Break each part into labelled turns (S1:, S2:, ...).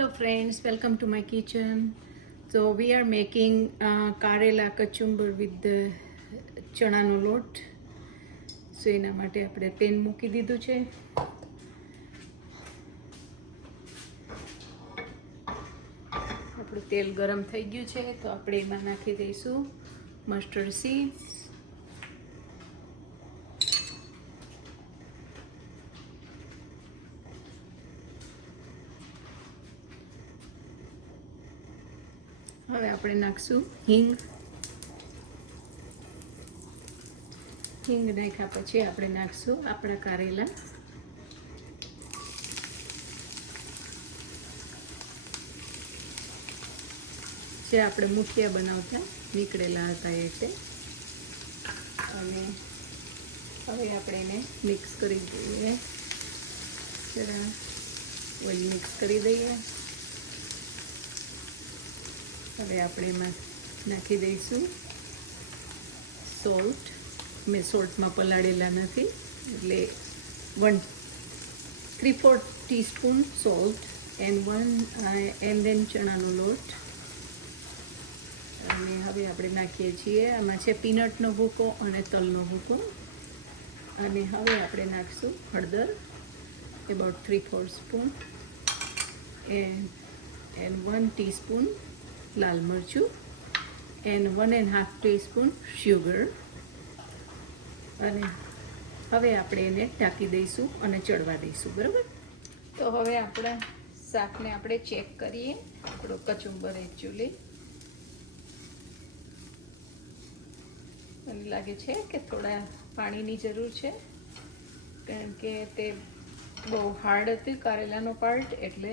S1: Welcome to my kitchen. So we are making uh, karela kachumber with the ચણાનો લોટ સો એના માટે આપણે pen મૂકી દીધું છે આપણું તેલ ગરમ થઈ ગયું છે તો આપણે એમાં નાખી દઈશું મસ્ટર્ડ સીડ્સ હવે આપણે નાખશું હિંગ. હિંગ નાખ્યા પછી આપણે નાખશું આપણા કારેલા. જે આપણે મુઠિયા બનાવતા નીકળેલા હતા એટલે અને હવે આપણે એને મિક્સ કરી દઈએ. જરા ઓઇલ મિક્સ કરી દઈએ. હવે આપણે એમાં નાખી દઈશું. સોલ્ટ. મેં સોલ્ટમાં પલાળેલા નથી. એટલે one three four teaspoon salt and one and then ચણાનો લોટ. અને હવે આપણે નાખીએ છીએ. આમાં છે પીનટનો ભૂકો અને તલનો ભૂકો. અને હવે આપણે નાખીશું હળદર. About three four spoon and and one teaspoon લાલ મરચું and one and half teaspoon sugar અને હવે આપણે એને ઢાંકી દઈશું અને ચડવા દઈશું, બરાબર? તો હવે આપણા શાકને આપણે ચેક કરીએ. આપણો કચુંબર એકચ્યુઅલી મને લાગે છે કે થોડા પાણીની જરૂર છે, કારણ કે તે બહુ હાર્ડ હતું કારેલાનો પાર્ટ એટલે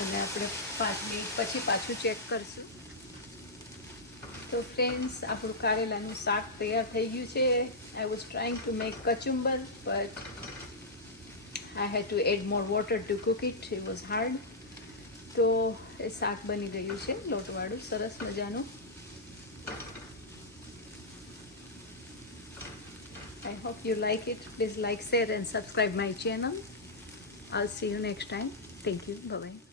S1: અને આપણે પાંચ મિનિટ પછી પાછું ચેક કરશું તો ફ્રેન્ડ્સ આપણું કારેલાનું શાક તૈયાર થઈ ગયું છે I was trying to make કચુંબર but I had to add more water to cook it it was hard તો એ શાક બની ગયું છે લોટવાળું સરસ મજાનું I hope you like it. Please like, share, and subscribe my channel. I'll see you next time. Thank you. Bye bye.